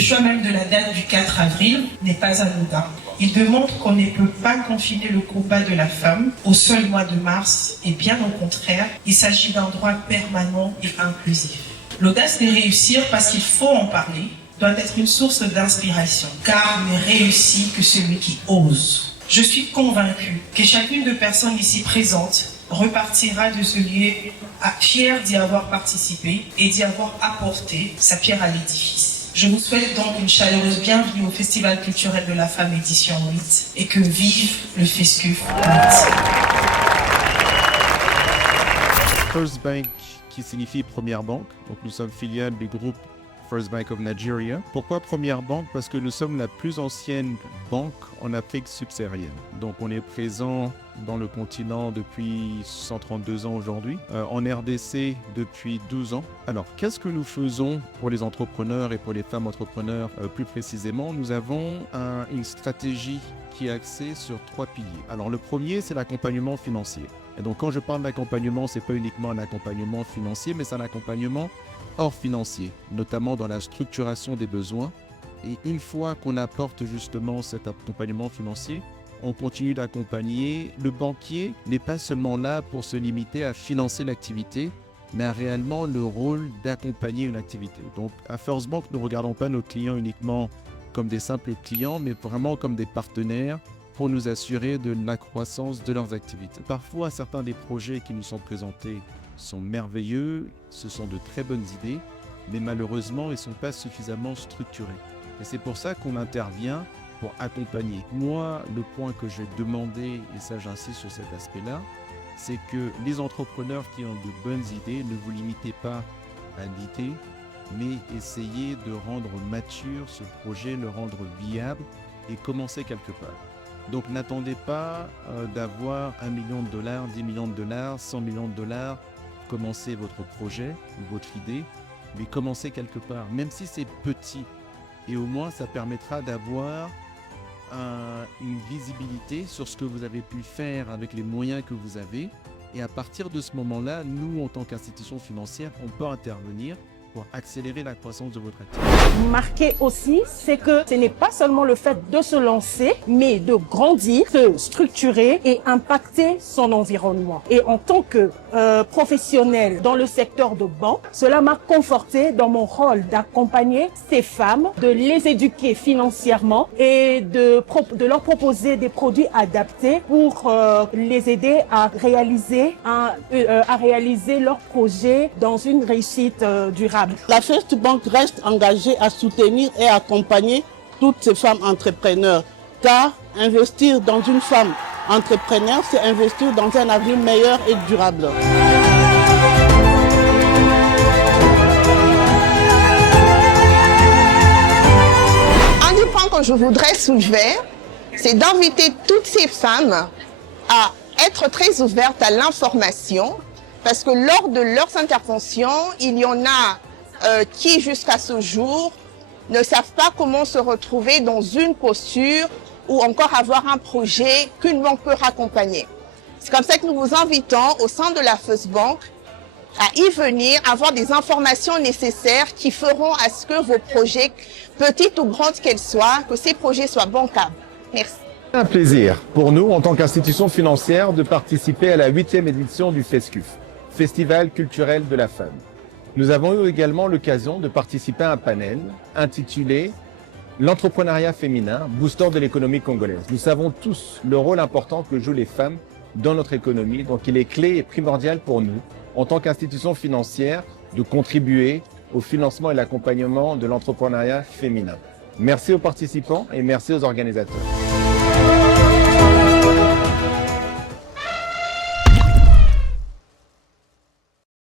choix même de la date du 4 avril n'est pas anodin. Il démontre qu'on ne peut pas confiner le combat de la femme au seul mois de mars, et bien au contraire, il s'agit d'un droit permanent et inclusif. L'audace de réussir, parce qu'il faut en parler, doit être une source d'inspiration, car ne réussit que celui qui ose. Je suis convaincue que chacune des personnes ici présentes repartira de ce lieu fière d'y avoir participé et d'y avoir apporté sa pierre à l'édifice. Je vous souhaite donc une chaleureuse bienvenue au Festival culturel de la femme édition 8 et que vive le FESCUF 8. First Bank, qui signifie première banque, donc nous sommes filiales du groupe First Bank of Nigeria. Pourquoi première banque? Parce que nous sommes la plus ancienne banque en Afrique subsaharienne. Donc on est présent dans le continent depuis 132 ans aujourd'hui, en RDC depuis 12 ans. Alors qu'est-ce que nous faisons pour les entrepreneurs et pour les femmes entrepreneurs plus précisément? Nous avons une stratégie qui est axée sur 3 piliers. Alors le premier, c'est l'accompagnement financier. Et donc quand je parle d'accompagnement, c'est pas uniquement un accompagnement financier, mais c'est un accompagnement hors financier, notamment dans la structuration des besoins. Et une fois qu'on apporte justement cet accompagnement financier, on continue d'accompagner. Le banquier n'est pas seulement là pour se limiter à financer l'activité, mais a réellement le rôle d'accompagner une activité. Donc à First Bank, nous ne regardons pas nos clients uniquement comme des simples clients, mais vraiment comme des partenaires pour nous assurer de la croissance de leurs activités. Parfois, certains des projets qui nous sont présentés sont merveilleux, ce sont de très bonnes idées, mais malheureusement, ils ne sont pas suffisamment structurés. Et c'est pour ça qu'on intervient pour accompagner. Moi, le point que j'ai demandé, et ça j'insiste sur cet aspect-là, c'est que les entrepreneurs qui ont de bonnes idées, ne vous limitez pas à l'idée, mais essayez de rendre mature ce projet, le rendre viable et commencer quelque part. Donc n'attendez pas d'avoir $1 million, $10 millions, $100 millions, commencez votre projet ou votre idée, mais commencez quelque part, même si c'est petit. Et au moins, ça permettra d'avoir une visibilité sur ce que vous avez pu faire avec les moyens que vous avez. Et à partir de ce moment-là, nous, en tant qu'institution financière, on peut intervenir pour accélérer la croissance de votre activité. Marqué aussi, c'est que ce n'est pas seulement le fait de se lancer, mais de grandir, de structurer et impacter son environnement. Et en tant que professionnel dans le secteur de banque, cela m'a conforté dans mon rôle d'accompagner ces femmes, de les éduquer financièrement et de leur proposer des produits adaptés pour les aider à réaliser leurs projets dans une réussite durable. La First Bank reste engagée à soutenir et accompagner toutes ces femmes entrepreneurs, car investir dans une femme entrepreneur, c'est investir dans un avenir meilleur et durable. Un des points que je voudrais soulever, c'est d'inviter toutes ces femmes à être très ouvertes à l'information, parce que lors de leurs interventions, il y en a qui, jusqu'à ce jour, ne savent pas comment se retrouver dans une posture ou encore avoir un projet qu'une banque peut accompagner. C'est comme ça que nous vous invitons au sein de la First Bank à y venir, avoir des informations nécessaires qui feront à ce que vos projets, petites ou grandes qu'elles soient, que ces projets soient bancables. Merci. C'est un plaisir pour nous, en tant qu'institution financière, de participer à la 8e édition du FESCUF, Festival culturel de la femme. Nous avons eu également l'occasion de participer à un panel intitulé « L'entrepreneuriat féminin, booster de l'économie congolaise ». Nous savons tous le rôle important que jouent les femmes dans notre économie, donc il est clé et primordial pour nous, en tant qu'institution financière, de contribuer au financement et l'accompagnement de l'entrepreneuriat féminin. Merci aux participants et merci aux organisateurs.